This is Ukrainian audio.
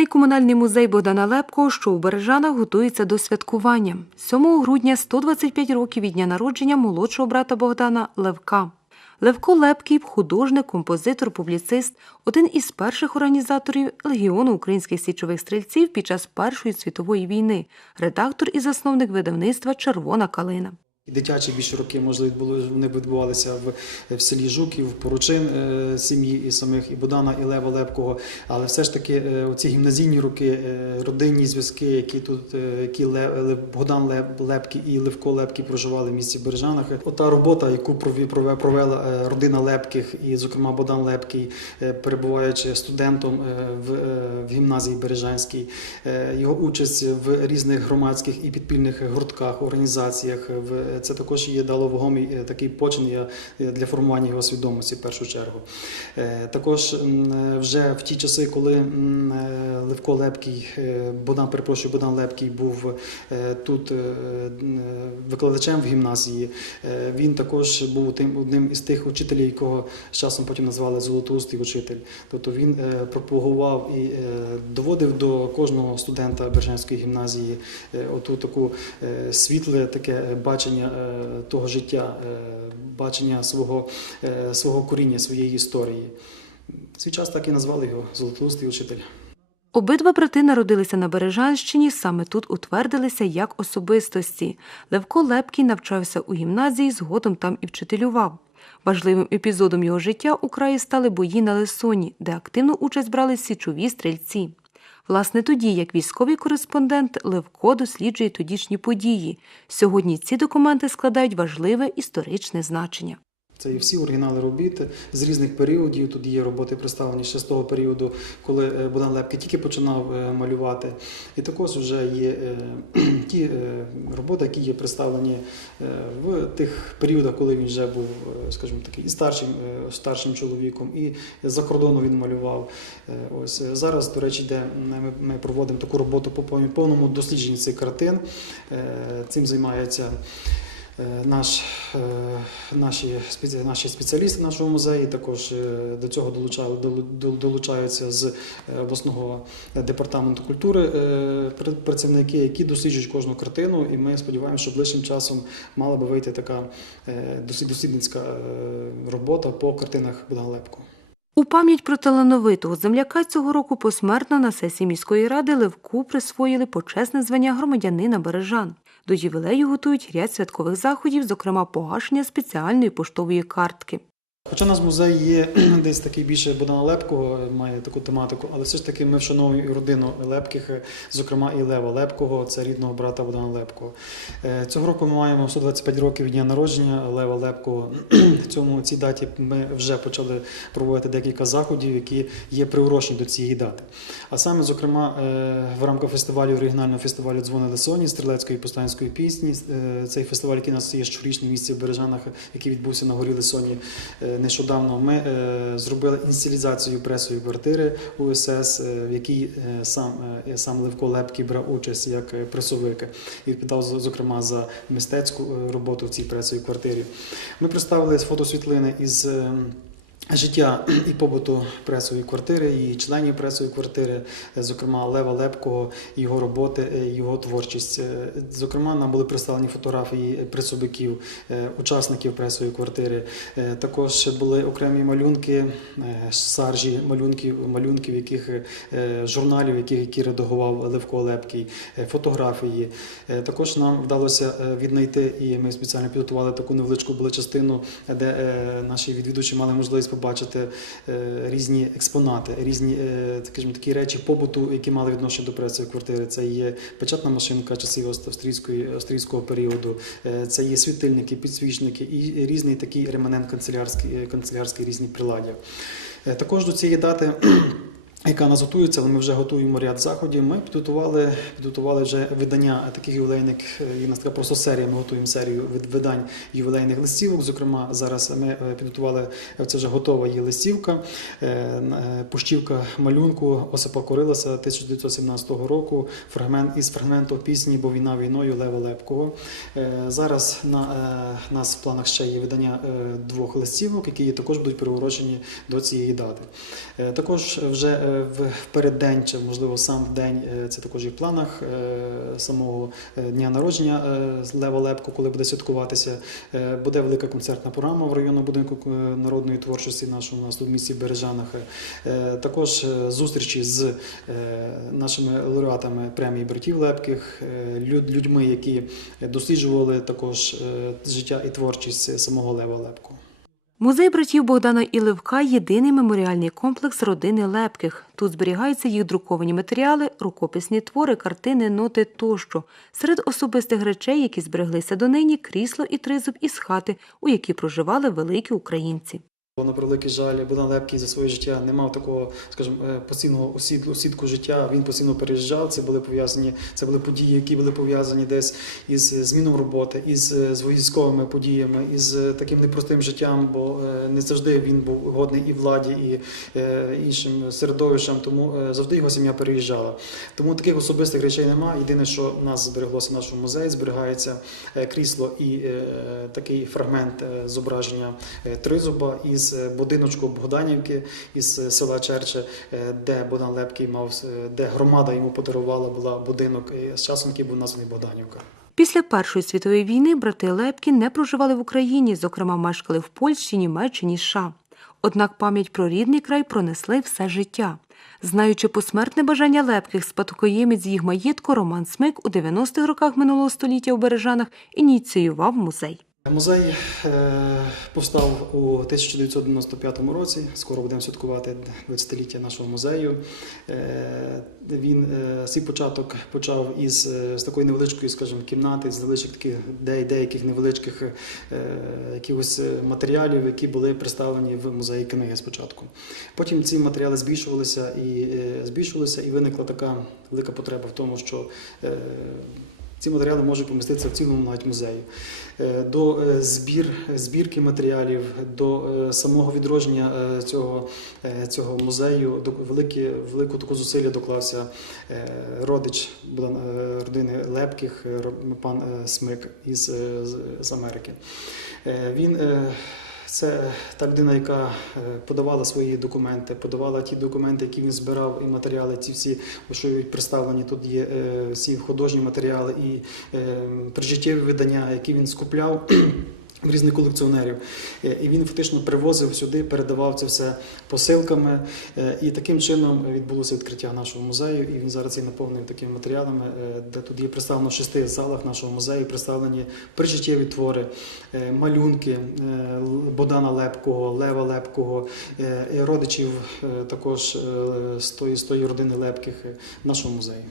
Обласний комунальний музей Богдана Лепко, що у Бережанах, готується до святкування. 7 грудня 125 років від дня народження молодшого брата Богдана Левка. Левко Лепкий – художник, композитор, публіцист, один із перших організаторів Легіону українських січових стрільців під час Першої світової війни, редактор і засновник видавництва Червона калина. Дитячі більше роки, можливо, відбули- вони відбувалися в, в селі Жуків, Поручин е, сім'ї і самих і Богдана, і Лева Лепкого. Але все ж таки, е, оці гімназійні роки, е, родинні зв'язки, які тут, е, які Лев- Богдан Леп, Лепкий і Левко Лепкий проживали в місті Бережанах. Ота робота, яку провела е, родина Лепких, і, зокрема, Богдан Лепкий, е, перебуваючи студентом е, в, е, в гімназії Бережанській, е, його участь в різних громадських і підпільних гуртках, організаціях. В це також є дало вагомий е, такий почин е, для формування його свідомості в першу чергу. Е, Також вже в ті часи, коли Левко Лепкий, Богдан, перепрошую, Богдан Лепкий був тут викладачем в гімназії, він також був тим одним із тих учителів, якого з часом потім назвали Золотоустий учитель. Тобто він пропагував і доводив до кожного студента Бережанської гімназії оту таку світле таке е, бачення е, того життя, е, бачення свого, е, свого коріння, своєї історії. Свій час так і назвали його Золотоустий учитель. Обидва брати народилися на Бережанщині, саме тут утвердилися як особистості. Левко Лепкий навчався у гімназії, згодом там і вчителював. Важливим епізодом його життя у краї стали бої на Лисоні, де активну участь брали січові стрільці. Власне, тоді, як військовий кореспондент, Левко досліджує тодішні події. Сьогодні ці документи складають важливе історичне значення. Це і всі оригінали робіт з різних періодів. Тут є роботи представлені ще з того періоду, коли е, Богдан Лепки тільки починав е, малювати. І також вже є е, ті роботи, які є представлені в тих періодах, коли він вже був, скажімо такий, і старшим, старшим чоловіком, і за кордону він малював. Ось зараз, до речі, де ми, проводимо таку роботу по повному- дослідженні цих картин. Цим займається. Е, Наш, е, наші, наші спеціалісти нашого музею також е, до цього долучали, долучаються з обласного департаменту культури працівники, які досліджують кожну картину. І ми сподіваємося, що ближчим часом мала би вийти така дослід- дослідницька робота по картинах Богдана. У пам'ять про талановитого земляка цього року посмертно на сесії міської ради Левку присвоїли почесне звання громадянина Бережан. До ювілею готують ряд святкових заходів, зокрема погашення спеціальної поштової картки. Хоча у нас музей є десь такий більше Богдана Лепкого, має таку тематику, але все ж таки ми вшановуємо родину Лепких, е, зокрема і Лева Лепкого, це рідного брата Богдана Лепкого. Е, Цього року ми маємо 125 років від дня народження Лева Лепкого. В цьому цій даті ми вже почали проводити декілька заходів, які є приурочені до цієї дати. А саме, зокрема, е, в рамках фестивалю оригінального фестивалю Дзвони Лисоні стрілецької і повстанської пісні. Цей фестиваль, який у нас є щорічний в в Бережанах, який відбувся на горі Лисоні е, нещодавно. Ми е, зробили інсталізацію пресової квартири УСС, е, в якій е, сам, сам Левко Лепкий брав участь як пресовик і відповідав зокрема за мистецьку роботу в цій пресовій квартирі. Ми представили фотосвітлини із. Життя і побуту пресової квартири, і членів пресової квартири, е, зокрема Лева Лепкого, його роботи, е, його творчість. Е, Зокрема, нам були представлені фотографії пресовиків, учасників пресової квартири. Також були окремі малюнки, саржі малюнків, малюнків, яких журналів, яких які редагував Левко Лепкий, фотографії. Також нам вдалося віднайти, і ми спеціально підготували таку невеличку були частину, де наші відвідувачі мали можливість побачити е, різні експонати, різні е, скажімо, такі речі побуту, які мали відношення до пресової квартири. Це є печатна машинка часів австрійської австрійського періоду, е, це є світильники, підсвічники і різний такий реманент канцелярський, канцелярський різні приладдя. Також до цієї дати. Яка нас готується, але ми вже готуємо ряд заходів. Ми підготували, підготували вже видання таких ювілейних, е, є у нас така просто серія. Ми готуємо серію вид- видань ювілейних листівок. Зокрема, зараз ми е, підготували е, це вже готова є листівка, е, е, пущівка малюнку Осипа Кориласа 1917 року. Фрагмент із фрагменту пісні Бо війна війною Лева Лепкого. Е, Зараз на е, нас в планах ще є видання е, двох листівок, які також будуть приурочені до цієї дати. Е, Також вже е, е, в в переддень чи можливо сам в день. е, Це також і в планах е, самого е, дня народження е, Лева Лепко, коли буде святкуватися. Е, Буде велика концертна програма в районному будинку е, народної творчості нашого у нас в місті Бережанах. Е, Також е, зустрічі з е, нашими лауреатами премії братів Лепких, е, людьми, які досліджували також е, життя і творчість самого Лева Лепко. Музей братів Богдана і Левка єдиний меморіальний комплекс родини Лепких. Тут зберігаються їх друковані матеріали, рукописні твори, картини, ноти тощо. Серед особистих речей, які збереглися донині, крісло і тризуб із хати, у якій проживали великі українці. На превеликий жаль, Богдан Лепкий за своє життя не мав такого, скажімо, е, постійного осідку життя. Він постійно переїжджав. Це були пов'язані, це були події, які були пов'язані десь із е, зміном роботи, із е, з військовими подіями, із таким непростим життям, бо не завжди він був годний і владі, і іншим середовищам. Тому завжди його сім'я переїжджала. Тому таких особистих речей немає. Єдине, що нас збереглося в нашому музеї, зберігається крісло і такий фрагмент зображення тризуба із е, будиночку Богданівки із е, села Черче, е, де Богдан Лепкий мав, де громада йому подарувала була будинок, і з часом який був названий Богданівка. Після Першої світової війни брати Лепкі не проживали в Україні, зокрема мешкали в Польщі, Німеччині, США. Однак пам'ять про рідний край пронесли все життя. Знаючи посмертне бажання Лепких, спадкоємець їх маєтку Роман Смик у 90-х роках минулого століття у Бережанах ініціював музей. Музей е, повстав у 1995 році. Скоро будемо святкувати 20-ліття нашого музею. Е, він е, свій початок почав із з такої невеличкої, скажімо, кімнати, з невеличких таких деяких невеличких якихось матеріалів, які були представлені в музеї книги спочатку. Потім ці матеріали збільшувалися і збільшувалися, і виникла така велика потреба в тому, що ці матеріали можуть поміститися в цілому навіть музею. Е, До е, збір, збірки матеріалів, до е, самого відродження е, цього, е, цього музею до великі, велику таку зусилля доклався е, родич е, родини Лепких, е, пан е, Смик із, е, з- Америки. Е, Він е, це та людина, яка е, подавала свої документи, подавала ті документи, які він збирав, і матеріали. Ці всі, що представлені тут є е, всі художні матеріали і е, прижиттєві видання, які він скупляв. Різних колекціонерів, Е, і він фактично привозив сюди, передавав це все посилками, Е, і таким чином відбулося відкриття нашого музею. І він зараз є наповнений такими матеріалами, е, де тут є представлено в шести залах нашого музею, представлені прижиттєві твори, малюнки Богдана Лепкого, Лева Лепкого, родичів також з тої, з тої родини Лепких в нашому музеї.